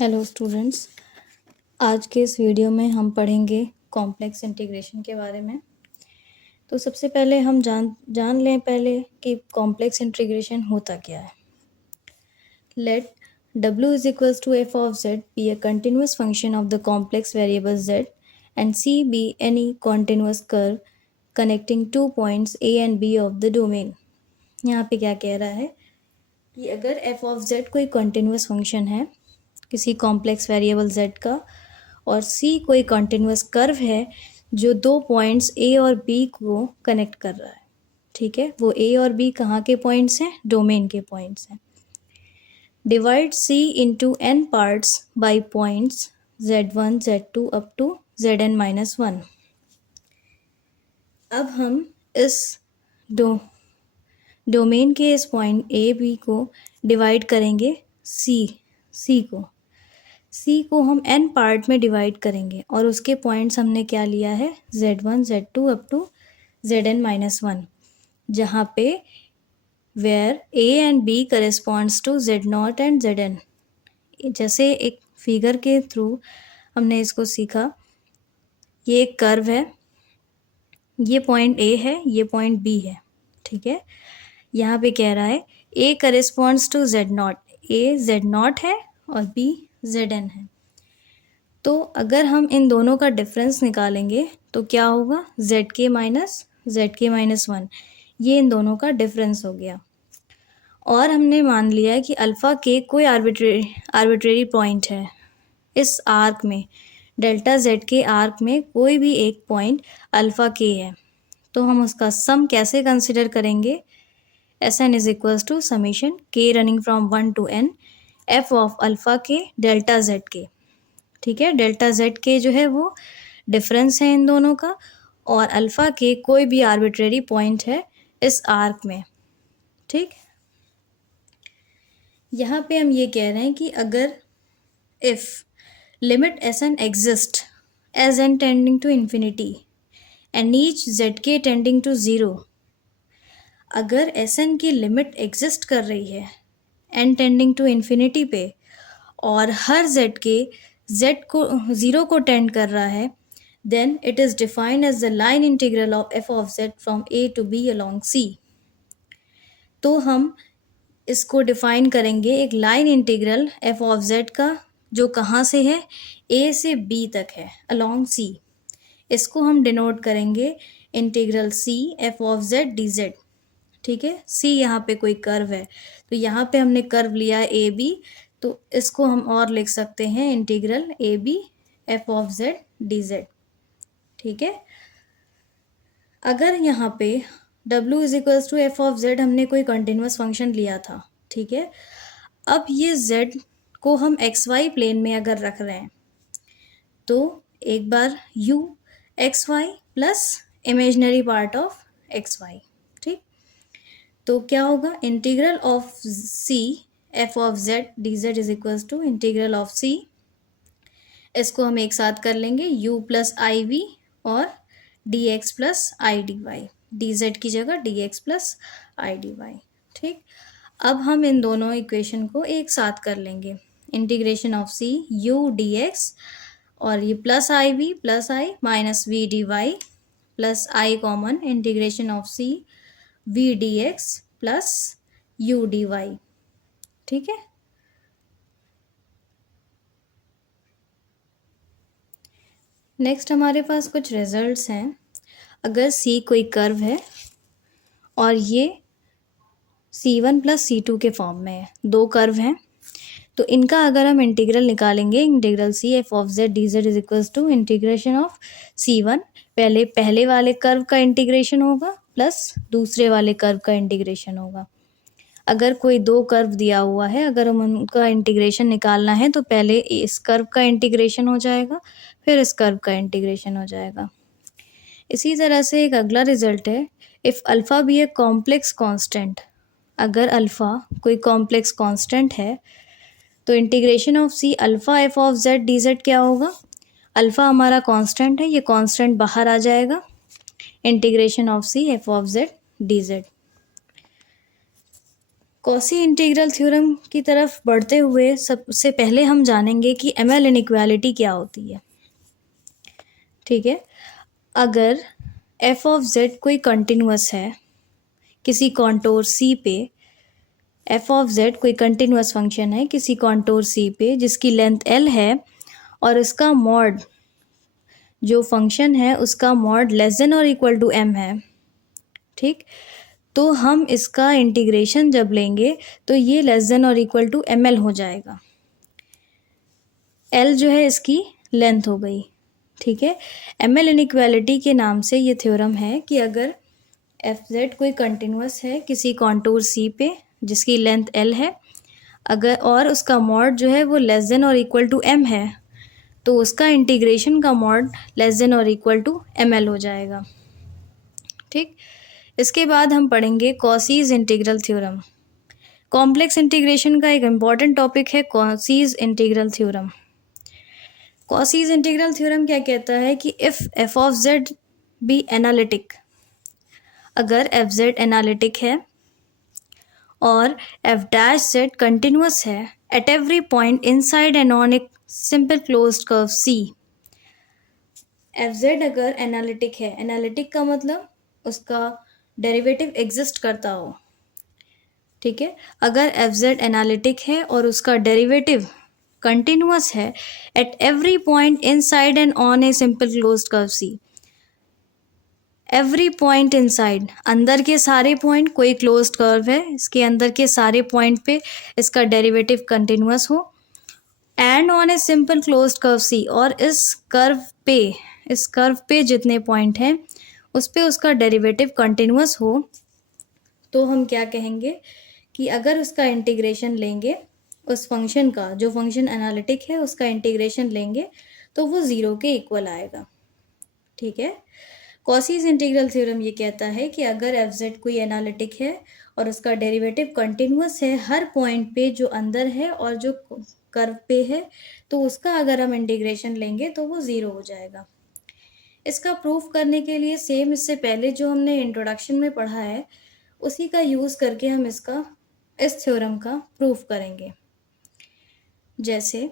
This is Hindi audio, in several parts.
हेलो स्टूडेंट्स, आज के इस वीडियो में हम पढ़ेंगे कॉम्प्लेक्स इंटीग्रेशन के बारे में। तो सबसे पहले हम जान लें पहले कि कॉम्प्लेक्स इंटीग्रेशन होता क्या है। Let w is equals to f of z be a continuous function of the complex variable z and c be any continuous curve connecting two points a and b of the domain। यहाँ पे क्या कह रहा है कि अगर f of z कोई कंटिन्यूस फंक्शन है किसी कॉम्प्लेक्स वेरिएबल z का और c कोई कंटिन्यूस कर्व है जो दो पॉइंट्स a और b को कनेक्ट कर रहा है। ठीक है, वो a और b कहाँ के पॉइंट्स हैं? डोमेन के पॉइंट्स हैं। Divide c into n parts by points z1 z2 up to zn-1। अब हम इस डोमेन के इस पॉइंट a b को डिवाइड करेंगे c को हम n पार्ट में डिवाइड करेंगे और उसके पॉइंट्स हमने क्या लिया है? z1 z2 up to zn-1, जहाँ पे where a and b corresponds to z0 and zn। जैसे एक फिगर के थ्रू हमने इसको सीखा। ये एक कर्व है, ये पॉइंट a है, ये पॉइंट b है। ठीक है, यहाँ पे कह रहा है a corresponds to z0, a z0 है और b zn है। तो अगर हम इन दोनों का डिफरेंस निकालेंगे तो क्या होगा? zk माइनस 1, ये इन दोनों का डिफरेंस हो गया। और हमने मान लिया है कि अल्फ़ा के कोई आर्बिट्रेरी पॉइंट है इस आर्क में, डेल्टा z के आर्क में कोई भी एक पॉइंट अल्फ़ा के है। तो हम उसका सम कैसे कंसिडर करेंगे? Sn is equals to summation k running from 1 to n f of alpha के डेल्टा z के। ठीक है, डेल्टा z के जो है वो डिफरेंस है इन दोनों का, और अल्फ़ा के कोई भी आर्बिट्रेरी पॉइंट है इस आर्क में। ठीक, यहाँ पे हम ये कह रहे हैं कि अगर if limit Sn exist as n tending to infinity and each zk tending to 0, अगर Sn की लिमिट एग्जिस्ट कर रही है n टेंडिंग टू इन्फिनिटी पे और हर zk z को 0 को टेंड कर रहा है, then it is defined as the line integral of f of z from a to b along c। तो हम इसको डिफाइन करेंगे एक line integral f of z का, जो कहाँ से है? a से b तक है अलोंग c। इसको हम डिनोट करेंगे integral c f of z dz। ठीक है, c यहाँ पे कोई कर्व है, तो यहाँ पे हमने कर्व लिया है ए बी, तो इसको हम और लिख सकते हैं integral A B F of z dz। ठीक है, अगर यहाँ पे w is equals to F of z हमने कोई कंटिन्यूस फंक्शन लिया था। ठीक है, अब ये z को हम xy प्लेन में अगर रख रहे हैं तो एक बार u xy plus imaginary part of xy। ठीक, तो क्या होगा? Integral of c f of z dz is equals to integral of c, इसको हम एक साथ कर लेंगे u प्लस आई वी और dx plus I D Y, dz की जगह dx plus I D Y. ठीक, अब हम इन दोनों इक्वेशन को एक साथ कर लेंगे, integration of c u dx और ये plus I V plus I minus V D Y plus I common, integration of c V D X plus U D Y. ठीक है, नेक्स्ट हमारे पास कुछ रिजल्ट्स हैं। अगर c कोई कर्व है और ये c1 प्लस c2 के फॉर्म में है, दो कर्व हैं, तो इनका अगर हम इंटीग्रल निकालेंगे, integral c f of z dz is equals to integration of c1, पहले वाले कर्व का इंटीग्रेशन होगा प्लस दूसरे वाले कर्व का इंटीग्रेशन होगा। अगर कोई दो कर्व दिया हुआ है, अगर हम उनका इंटीग्रेशन निकालना है तो पहले इस कर्व का इंटीग्रेशन हो जाएगा, फिर इस कर्व का इंटीग्रेशन हो जाएगा। इसी तरह से एक अगला रिजल्ट है, if alpha be a complex constant, अगर अल्फ़ा कोई कॉम्प्लेक्स कांस्टेंट है तो integration of C alpha F of Z D Z क्या होगा? अल्फ़ा हमारा कांस्टेंट है, ये कांस्टेंट बाहर आ जाएगा, integration of C F of Z D Z. Cauchy integral theorem की तरफ बढ़ते हुए सबसे पहले हम जानेंगे कि एमएल इनइक्वालिटी क्या होती है। ठीक है, अगर एफ ऑफ जेड कोई कंटिन्यूअस है किसी कॉन्टोर सी पे, एफ ऑफ जेड कोई कंटिन्यूअस फंक्शन है किसी कॉन्टोर सी पे जिसकी लेंथ एल है और इसका मॉड जो फंक्शन है उसका मॉड लेस देन और इक्वल टू एम है। ठीक, तो हम इसका इंटीग्रेशन जब लेंगे तो ये लेस देन और इक्वल टू एम एल हो जाएगा। एल जो है इसकी लेंथ हो गई। ठीक है, एम एल इनइक्वालिटी के नाम से ये थ्योरम है कि अगर एफ जेड कोई कंटिन्यूअस है किसी कॉन्टूर सी पे जिसकी लेंथ एल है, अगर और उसका मॉड जो है वो लेस देन और इक्वल टू एम है, तो उसका इंटीग्रेशन का मॉड लेस देन और इक्वल टू एम एल हो जाएगा। ठीक, इसके बाद हम पढ़ेंगे Cauchy's integral theorem. Complex integration का एक इम्पॉर्टेंट टॉपिक है Cauchy's integral theorem. Cauchy's integral theorem क्या कहता है कि if F of Z B analytic, अगर एफ जेड एनालिटिक है और एफ डैश जेड कंटिन्यूअस है at every point inside and on a simple closed curve C. F Z अगर एनालिटिक है, एनालिटिक का मतलब उसका डेरिवेटिव एग्जिस्ट करता हो। ठीक है, अगर एफ जेड एनालिटिक है और उसका डेरिवेटिव कंटिन्यूअस है at every point inside and on a simple closed curve C. Every point inside, अंदर के सारे पॉइंट, कोई क्लोज्ड कर्व है इसके अंदर के सारे पॉइंट पे इसका डेरिवेटिव कंटिन्यूअस हो, and on a simple closed curve C, और इस कर्व पे जितने पॉइंट हैं उस पे उसका डेरिवेटिव कंटिन्यूअस हो, तो हम क्या कहेंगे कि अगर उसका इंटीग्रेशन लेंगे, उस फंक्शन का, जो फंक्शन एनालिटिक है उसका इंटीग्रेशन लेंगे तो वो ज़ीरो के इक्वल आएगा। ठीक है, कॉशीज इंटीग्रल थ्योरम ये कहता है कि अगर एफ जेड कोई एनालिटिक है और उसका डेरिवेटिव कंटिन्यूअस है हर पॉइंट पे जो अंदर है और जो कर्व पे है, तो उसका अगर हम इंटीग्रेशन लेंगे तो वो ज़ीरो हो जाएगा। इसका प्रूफ करने के लिए सेम इससे पहले जो हमने इंट्रोडक्शन में पढ़ा है उसी का यूज़ करके हम इस थ्योरम का प्रूफ करेंगे। जैसे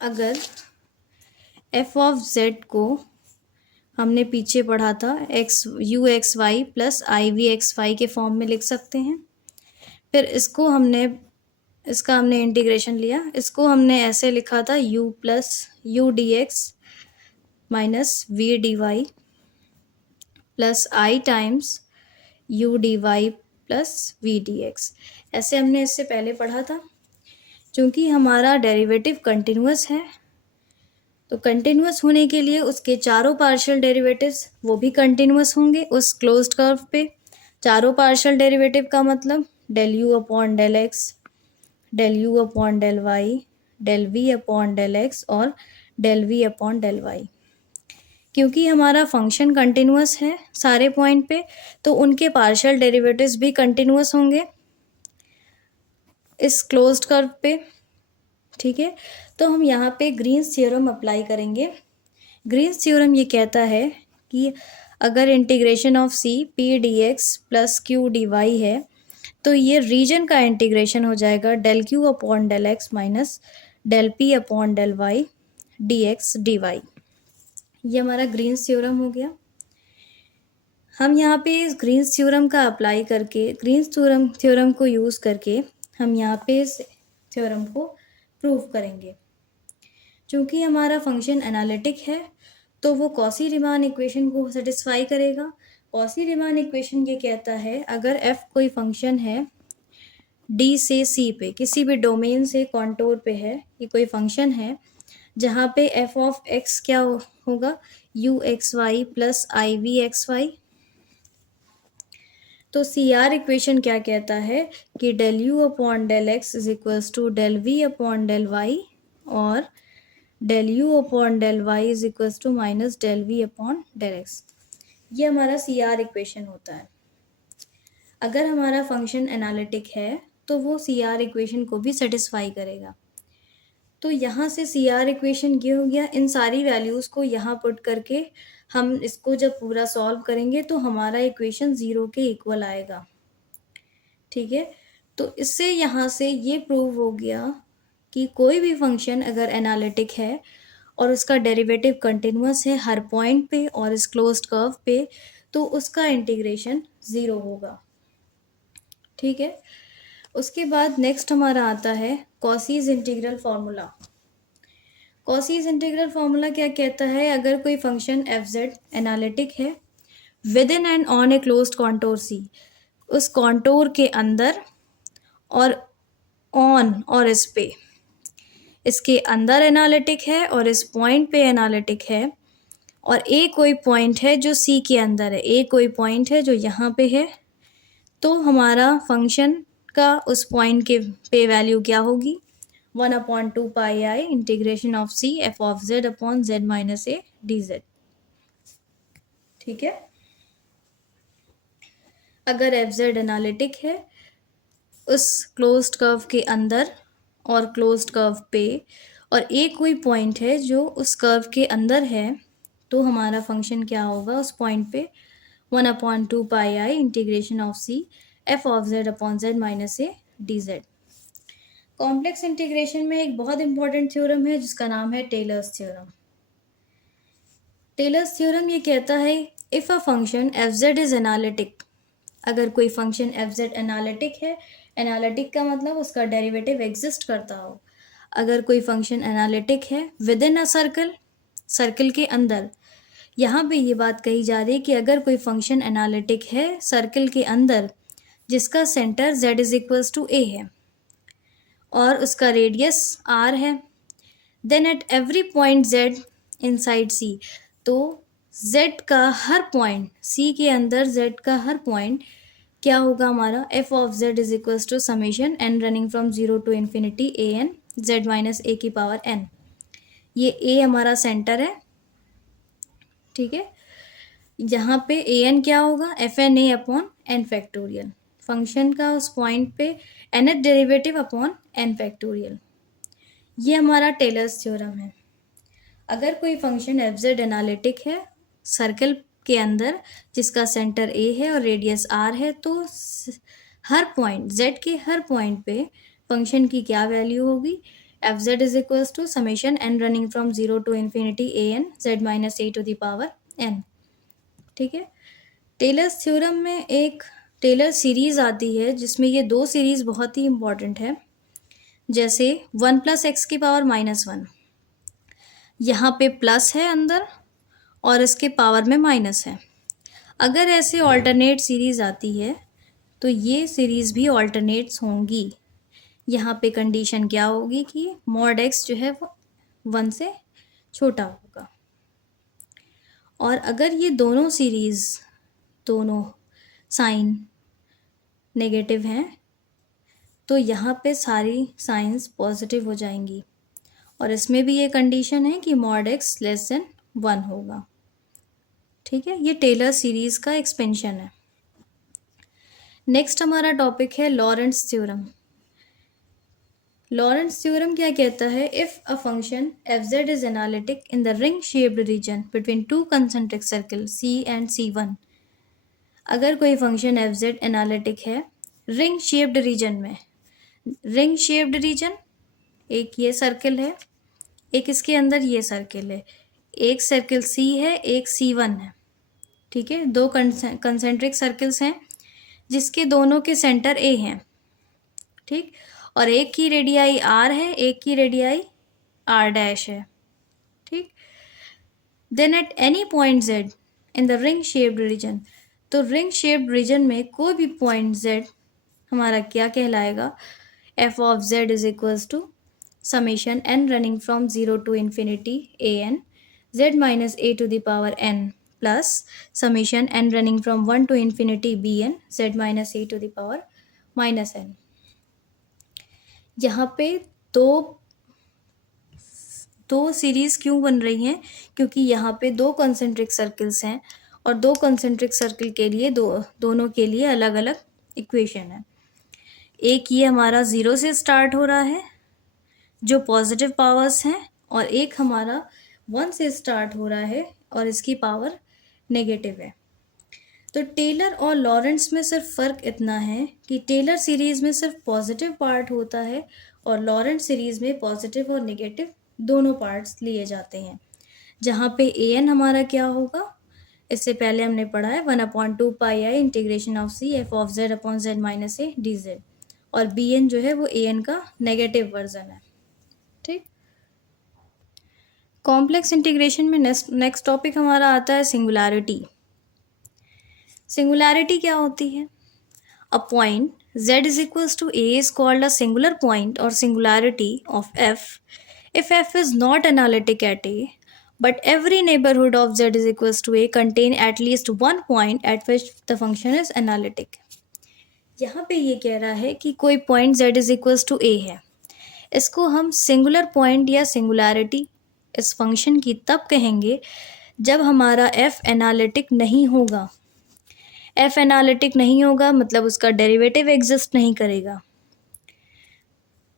अगर एफ ऑफ जेड को हमने पीछे पढ़ा था X Y plus I we x Y के फॉर्म में लिख सकते हैं। फिर इसका हमने इंटीग्रेशन लिया, इसको हमने ऐसे लिखा था u plus U D X minus V D Y plus I times U D Y plus V D X. ऐसे हमने इससे पहले पढ़ा था। चूँकि हमारा डेरिवेटिव कंटिन्यूअस है तो कंटिन्यूअस होने के लिए उसके चारों पार्शियल डेरिवेटिव्स वो भी कंटिन्यूअस होंगे उस क्लोज्ड कर्व पे। चारों पार्शियल डेरिवेटिव का मतलब del u upon del x, del u upon del y, del v upon del x और del v upon del y. क्योंकि हमारा फंक्शन कंटिन्यूअस है सारे पॉइंट पे, तो उनके पार्शियल डेरिवेटिव्स भी कंटिन्यूअस होंगे इस क्लोज्ड कर्व पे। ठीक है, तो हम यहाँ पे ग्रीन्स थ्योरम अप्लाई करेंगे। ग्रीन्स थ्योरम ये कहता है कि अगर integration of C P D X plus Q D Y है तो ये रीजन का इंटीग्रेशन हो जाएगा del Q upon del X minus del P upon del Y D X D Y. ये हमारा ग्रीन्स थ्योरम हो गया। हम यहाँ पे इस ग्रीन्स थ्योरम का अप्लाई करके, ग्रीन्स थ्योरम को यूज़ करके हम यहाँ पे इस थ्योरम को प्रूव करेंगे। चूँकि हमारा फंक्शन एनालिटिक है तो वो कॉशी रीमान इक्वेशन को सेटिस्फाई करेगा। कॉशी रीमान इक्वेशन ये कहता है अगर f कोई फंक्शन है d से c पे, किसी भी डोमेन से कॉन्टोर पे है, ये कोई फंक्शन है जहाँ पे f ऑफ x क्या होगा u x Y plus I we x y, तो सी आर इक्वेशन क्या कहता है कि del u upon del x is equals to del v upon del y और del u upon del y is equals to minus del v upon del x. ये हमारा सी आर इक्वेशन होता है। अगर हमारा फंक्शन एनालिटिक है तो वो सी आर इक्वेशन को भी सेटिस्फाई करेगा। तो यहाँ से सी आर इक्वेशन ये हो गया। इन सारी वैल्यूज़ को यहाँ पुट करके हम इसको जब पूरा सॉल्व करेंगे तो हमारा इक्वेशन ज़ीरो के इक्वल आएगा। ठीक है, तो इससे यहाँ से ये प्रूव हो गया कि कोई भी फंक्शन अगर एनालिटिक है और उसका डेरिवेटिव कंटिन्यूअस है हर पॉइंट पे और इस क्लोज्ड कर्व पे, तो उसका इंटीग्रेशन 0 होगा। ठीक है, उसके बाद नेक्स्ट हमारा आता है Cauchy's integral formula. Cauchy's integral formula क्या कहता है, अगर कोई फंक्शन f(z) एनालिटिक है with in and on a closed contour C, उस कॉन्टोर के अंदर और ऑन और इस पे, इसके अंदर एनालिटिक है और इस पॉइंट पे एनालिटिक है, और ए कोई पॉइंट है जो C के अंदर है, ए कोई पॉइंट है जो यहाँ पे है, तो हमारा फंक्शन का उस पॉइंट के पे वैल्यू क्या होगी, 1/2 pi i integration of C f of z upon z minus a dz। ठीक है, अगर एफ जेड एनालिटिक है उस क्लोज्ड कर्व के अंदर और क्लोज्ड कर्व पे, और एक कोई पॉइंट है जो उस कर्व के अंदर है, तो हमारा फंक्शन क्या होगा उस पॉइंट पे, 1/2 pi i integration of C f of z upon z minus a dz। Complex integration में एक बहुत इंपॉर्टेंट थ्योरम है जिसका नाम है टेलर्स थ्योरम। टेलर्स थ्योरम ये कहता है if a function F Z is analytic, अगर कोई फंक्शन एफ जेड एनालिटिक है, एनालिटिक का मतलब उसका डेरिवेटिव एग्जिस्ट करता हो, अगर कोई फंक्शन एनालिटिक है with in a circle, circle के अंदर, यहाँ पे ये बात कही जा रही है कि अगर कोई फंक्शन एनालिटिक है सर्कल के अंदर जिसका centre z is equals to a है और उसका रेडियस r है, then at every point z inside C, तो z का हर पॉइंट, C के अंदर z का हर पॉइंट क्या होगा हमारा, f of z is equals to summation n running from 0 to infinity a n z minus a की पावर n। ये a हमारा सेंटर है, ठीक है, जहाँ पे a n क्या होगा, F N A upon N factorial, function का उस पॉइंट पे nth derivative upon n factorial. ये हमारा टेलर्स थ्योरम है। अगर कोई फंक्शन एफ जेड एनालिटिक है सर्कल के अंदर जिसका सेंटर a है और रेडियस r है, तो हर पॉइंट z के हर पॉइंट पे फंक्शन की क्या वैल्यू होगी, F Z is equals to summation n running from 0 to infinity a n z minus a to the power n। ठीक है, टेलर्स थ्योरम में एक टेलर सीरीज आती है जिसमें ये दो सीरीज बहुत ही इंपॉर्टेंट है, जैसे 1 + x की पावर -1, यहाँ पे प्लस है अंदर और इसके पावर में माइनस है। अगर ऐसे ऑल्टरनेट सीरीज आती है तो ये सीरीज भी ऑल्टरनेट्स होंगी। यहाँ पे कंडीशन क्या होगी कि मॉड x जो है वो 1 से छोटा होगा, और अगर ये दोनों सीरीज, दोनों साइन नेगेटिव हैं तो यहाँ पे सारी साइंस पॉजिटिव हो जाएंगी, और इसमें भी ये कंडीशन है कि मॉड x लेस देन 1 होगा। ठीक है, ये टेलर सीरीज का एक्सपेंशन है। नेक्स्ट हमारा टॉपिक है लॉरेंट्ज थ्योरम। लॉरेंट्ज थ्योरम क्या कहता है, if a function F Z is analytic in the ring shaped region between two concentric circle C and C1, अगर कोई फंक्शन एफ जेड एनालिटिक है रिंग शेप्ड रीजन में, रिंग शेप्ड रीजन, एक ये सर्कल है, एक इसके अंदर ये सर्कल है, एक सर्कल C है, एक C1 है, ठीक है, दो कंसेंट्रिक सर्कल्स हैं जिसके दोनों के सेंटर A हैं, ठीक, और एक की रेडियाई R है, एक की रेडियाई R डैश है, ठीक। Then at any point Z in the ring shaped region, तो रिंग शेप्ड रीजन में कोई भी पॉइंट Z हमारा क्या कहलाएगा, f of z is equals to summation n running from 0 to infinity a n z minus a to the power n plus summation n running from 1 to infinity b n z minus a to the power minus n। यहाँ पे दो सीरीज क्यों बन रही हैं, क्योंकि यहाँ पे दो कंसेंट्रिक सर्कल्स हैं और दो कंसेंट्रिक सर्कल के लिए दोनों के लिए अलग अलग इक्वेशन है। एक ये हमारा 0 से स्टार्ट हो रहा है जो पॉजिटिव पावर्स हैं, और एक हमारा 1 से स्टार्ट हो रहा है और इसकी पावर नेगेटिव है। तो टेलर और लॉरेंट्ज में सिर्फ फ़र्क इतना है कि टेलर सीरीज़ में सिर्फ पॉजिटिव पार्ट होता है और लॉरेंट सीरीज़ में पॉजिटिव और नेगेटिव दोनों पार्ट्स लिए जाते हैं, जहाँ पे ए एन हमारा क्या होगा, इससे पहले हमने पढ़ा है 1/2 pi i integration of C F of z upon z minus a d z, और बी एन जो है वो ए एन का नेगेटिव वर्जन है। ठीक, कॉम्प्लेक्स इंटीग्रेशन में नेक्स्ट टॉपिक हमारा आता है सिंगुलैरिटी। सिंगुलैरिटी क्या होती है? A point z is equals to a is called a singular point or singularity of f if f is not analytic at a, but every neighborhood of z is equals to a contain at least one point at which the function is analytic। यहाँ पे ये कह रहा है कि कोई point z is equals to a है, इसको हम सिंगुलर पॉइंट या सिंगुलैरिटी इस फंक्शन की तब कहेंगे जब हमारा f एनालिटिक नहीं होगा। f एनालिटिक नहीं होगा मतलब उसका डेरिवेटिव एग्जिस्ट नहीं करेगा,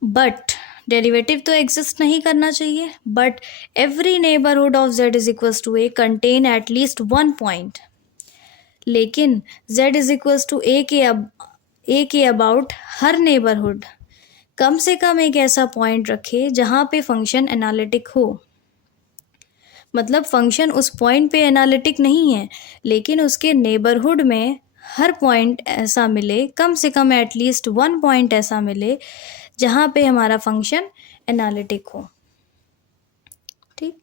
बट डेरिवेटिव तो एग्जिस्ट नहीं करना चाहिए, but every neighbourhood of z is equals to a contain at least one point. लेकिन z is equals to a के अबाउट हर नेबरहुड कम से कम एक ऐसा पॉइंट रखे जहाँ पे फंक्शन एनालिटिक हो। मतलब फंक्शन उस पॉइंट पे एनालिटिक नहीं है, लेकिन उसके नेबरहुड में हर पॉइंट ऐसा मिले, कम से कम एटलीस्ट वन पॉइंट ऐसा मिले जहाँ पे हमारा फंक्शन एनालिटिक हो। ठीक,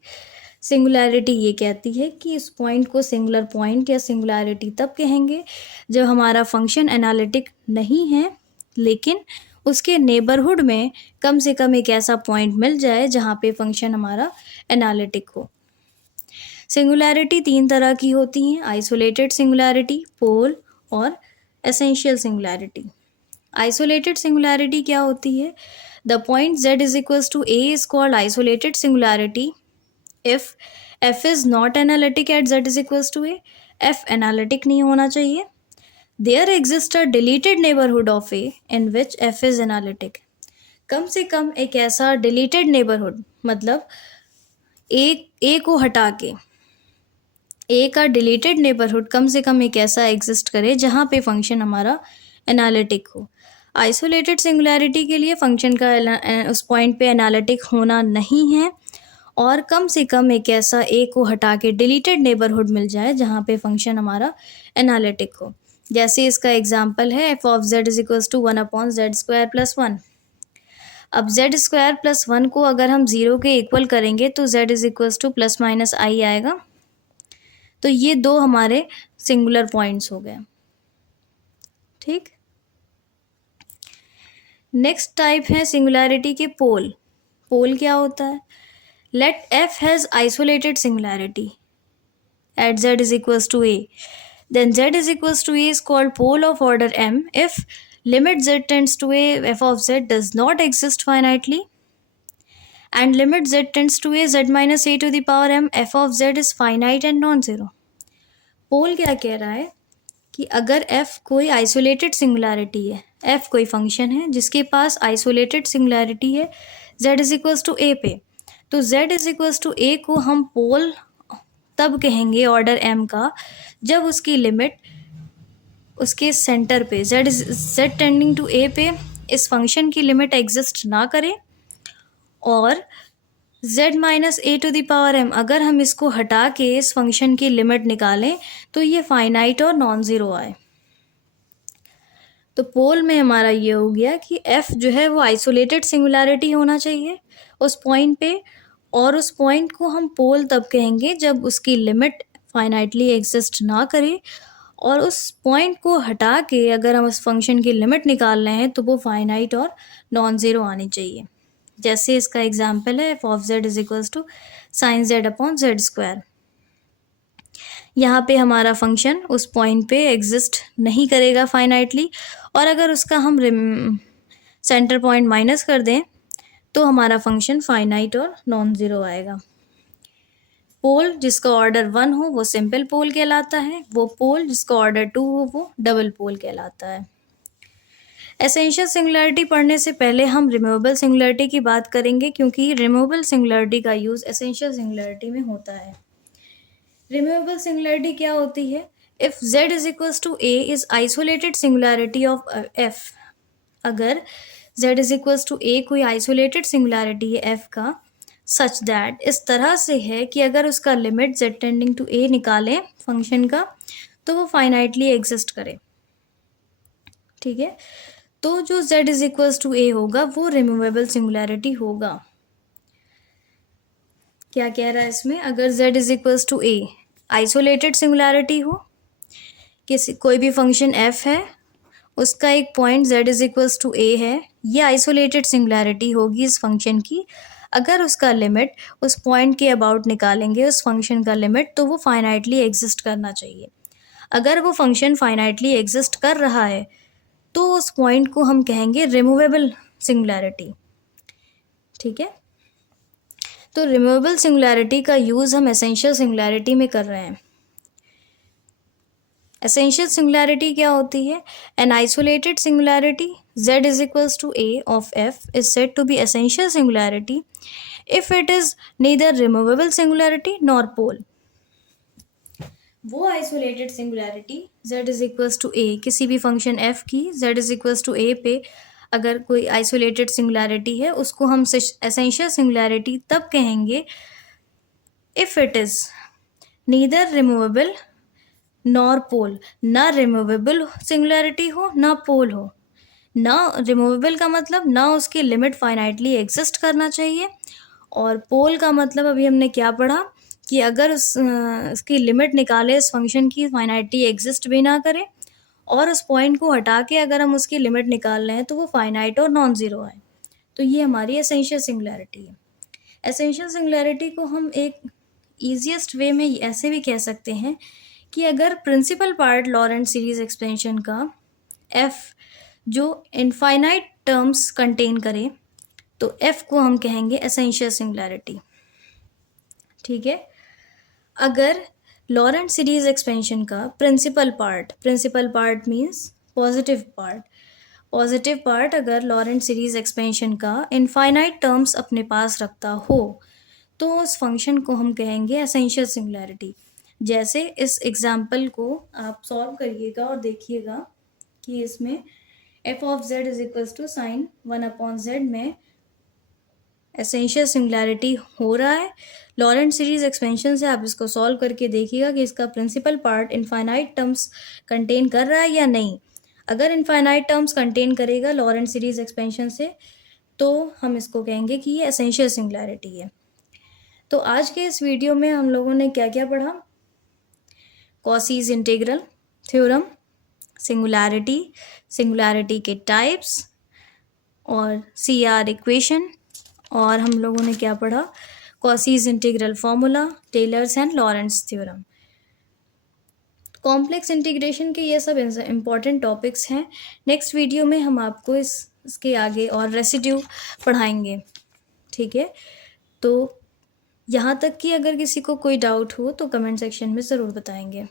सिंगुलैरिटी ये कहती है कि इस पॉइंट को सिंगुलर पॉइंट या सिंगुलैरिटी तब कहेंगे जब हमारा फंक्शन एनालिटिक नहीं है, लेकिन उसके नेबरहुड में कम से कम एक ऐसा पॉइंट मिल जाए जहाँ पे फंक्शन हमारा एनालिटिक हो। सिंगुलैरिटी तीन तरह की होती हैं, आइसोलेटेड सिंगुलैरिटी, पोल और एसेंशियल सिंगुलैरिटी। आइसोलेटेड सिंगुलैरिटी क्या होती है? The point z is equals to a is called isolated singularity if f is not analytic at z is equals to a। f analytic नहीं होना चाहिए। There exist a deleted neighbourhood of a in which f is analytic. कम से कम एक ऐसा डिलीटेड नेबरहुड, मतलब a को हटा के ए का डिलीटेड नेबरहुड कम से कम एक ऐसा एग्जिस्ट करे जहाँ पे फंक्शन हमारा एनालिटिक हो। आइसोलेटेड सिंगुलैरिटी के लिए फंक्शन का उस पॉइंट पे एनालिटिक होना नहीं है, और कम से कम एक ऐसा ए को हटा के डिलीटेड नेबरहुड मिल जाए जहाँ पे फंक्शन हमारा एनालिटिक हो। जैसे इसका एग्जाम्पल है f of z is equals to 1/z² + 1। अब z² + 1 को अगर हम 0 के इक्वल करेंगे तो z is equals to ±i आएगा। तो ये दो हमारे सिंगुलर पॉइंट्स हो गए। ठीक, नेक्स्ट टाइप है सिंगुलैरिटी के पोल। पोल क्या होता है? Let f has isolated singularity at z is equals to a, then z is equals to a is called pole of order m if limit z tends to a f of z does not exist finitely and limit z tends to a z minus a to the power m f of z is finite and non-zero। Pole क्या कह रहा है कि अगर f कोई आइसोलेटेड सिंगुलैरिटी है, f कोई फंक्शन है जिसके पास आइसोलेटेड सिंगुलैरिटी है z is equals to a पे, तो z is equals to a को हम पोल तब कहेंगे ऑर्डर m का जब उसकी लिमिट उसके सेंटर पे z टेंडिंग टू a पे इस फंक्शन की लिमिट एग्जिस्ट ना करे, और z minus a to the power m अगर हम इसको हटा के इस फंक्शन की लिमिट निकालें तो ये फाइनाइट और नॉन ज़ीरो आए। तो पोल में हमारा ये हो गया कि f जो है वो आइसोलेटेड सिंगुलैरिटी होना चाहिए उस पॉइंट पे, और उस पॉइंट को हम पोल तब कहेंगे जब उसकी लिमिट फाइनाइटली एग्जिस्ट ना करे, और उस पॉइंट को हटा के अगर हम उस फंक्शन की लिमिट निकाल रहे हैं तो वो फाइनाइट और नॉन ज़ीरो आनी चाहिए। जैसे इसका एग्जाम्पल है f of z is equals to sine z upon z²। यहाँ पे हमारा फंक्शन उस पॉइंट पे एग्जिस्ट नहीं करेगा फाइनाइटली, और अगर उसका हम सेंटर पॉइंट माइनस कर दें तो हमारा फंक्शन फाइनाइट और नॉन ज़ीरो आएगा। पोल जिसका ऑर्डर 1 हो वो सिंपल पोल कहलाता है, वो पोल जिसका ऑर्डर 2 हो वो डबल पोल कहलाता है। एसेंशियल सिंगुलैरिटी पढ़ने से पहले हम रिमूवेबल सिंगुलैरिटी की बात करेंगे, क्योंकि रिमूवेबल सिंगुलैरिटी का यूज़ एसेंशियल सिंगुलैरिटी में होता है। रिमूवेबल सिंगुलैरिटी क्या होती है? If z is equals to a is isolated singularity of f, अगर z is equals to a कोई आइसोलेटेड सिंगुलैरिटी है f का, सच दैट इस तरह से है कि अगर उसका limit z tending to a निकालें फंक्शन का तो वो फाइनाइटली एग्जिस्ट करे। ठीक है, तो जो z is equals to a होगा वो रिमूवेबल सिंगुलैरिटी होगा। क्या कह रहा है इसमें, अगर z is equals to a isolated singularity हो, किसी कोई भी फंक्शन f है, उसका एक point z is equals to a है, ये आइसोलेटेड सिंगुलैरिटी होगी इस फंक्शन की। अगर उसका लिमिट उस पॉइंट के अबाउट निकालेंगे उस फंक्शन का लिमिट, तो वो फाइनाइटली एग्जिस्ट करना चाहिए। अगर वो फंक्शन फाइनाइटली एग्जिस्ट कर रहा है तो उस पॉइंट को हम कहेंगे रिमूवेबल सिंगुलैरिटी। ठीक है, तो रिमूवेबल सिंगुलैरिटी का यूज़ हम एसेंशियल सिंगुलैरिटी में कर रहे हैं। एसेंशियल सिंगुलैरिटी क्या होती है? An isolated singularity z is equals to a of f is said to be essential singularity if it is neither removable singularity nor pole. वो isolated singularity z is equals to a, किसी भी फंक्शन f की z is equals to a पे अगर कोई आइसोलेटेड सिंगुलैरिटी है, उसको हम एसेंशियल सिंगुलैरिटी तब कहेंगे if it is neither removable nor pole, ना रिमूवेबल सिंगुलैरिटी हो ना पोल हो। ना रिमूवेबल का मतलब ना उसकी लिमिट फाइनाइटली एग्जिस्ट करना चाहिए, और पोल का मतलब अभी हमने क्या पढ़ा कि अगर उसकी लिमिट निकाले इस फंक्शन की फाइनाइटली एग्जिस्ट भी ना करे, और उस पॉइंट को हटा के अगर हम उसकी लिमिट निकाल रहे हैं तो वो फाइनाइट और नॉन ज़ीरो है। तो ये हमारी एसेंशियल सिंगुलैरिटी है। एसेंशियल सिंगुलैरिटी को हम एक ईजिएस्ट वे में ऐसे भी कह सकते हैं कि अगर principal part Laurent series expansion का f जो इनफाइनाइट टर्म्स कंटेन करे तो f को हम कहेंगे एसेंशियल सिंगुलैरिटी। ठीक है, अगर लॉरेंट सीरीज एक्सपेंशन का principal part means positive part अगर लॉरेंट सीरीज एक्सपेंशन का इनफाइनाइट टर्म्स अपने पास रखता हो तो उस फंक्शन को हम कहेंगे एसेंशियल सिंगुलैरिटी। जैसे इस एग्जाम्पल को आप सॉल्व करिएगा और देखिएगा कि इसमें f of z is equals to sine 1/z में एसेंशियल सिंगुलैरिटी हो रहा है। लॉरेंट सीरीज एक्सपेंशन से आप इसको सॉल्व करके देखिएगा कि इसका principal part infinite terms contain कर रहा है या नहीं। अगर इनफाइनाइट टर्म्स कंटेन करेगा लॉरेंट सीरीज एक्सपेंशन से तो हम इसको कहेंगे कि ये एसेंशियल सिंगुलैरिटी है। तो आज के इस वीडियो में हम लोगों ने क्या क्या पढ़ा? कॉसीज इंटीग्रल थ्योरम, सिंगुलैरिटी के टाइप्स और CR इक्वेशन, और हम लोगों ने क्या पढ़ा? Cauchy's integral formula, Taylor's and Laurent's theorem. Complex integration के ये सब इम्पॉर्टेंट टॉपिक्स हैं। नेक्स्ट वीडियो में हम आपको इसके आगे और रेसिड्यू पढ़ाएंगे। ठीक है, तो यहाँ तक कि अगर किसी को कोई डाउट हो तो कमेंट सेक्शन में ज़रूर बताएंगे।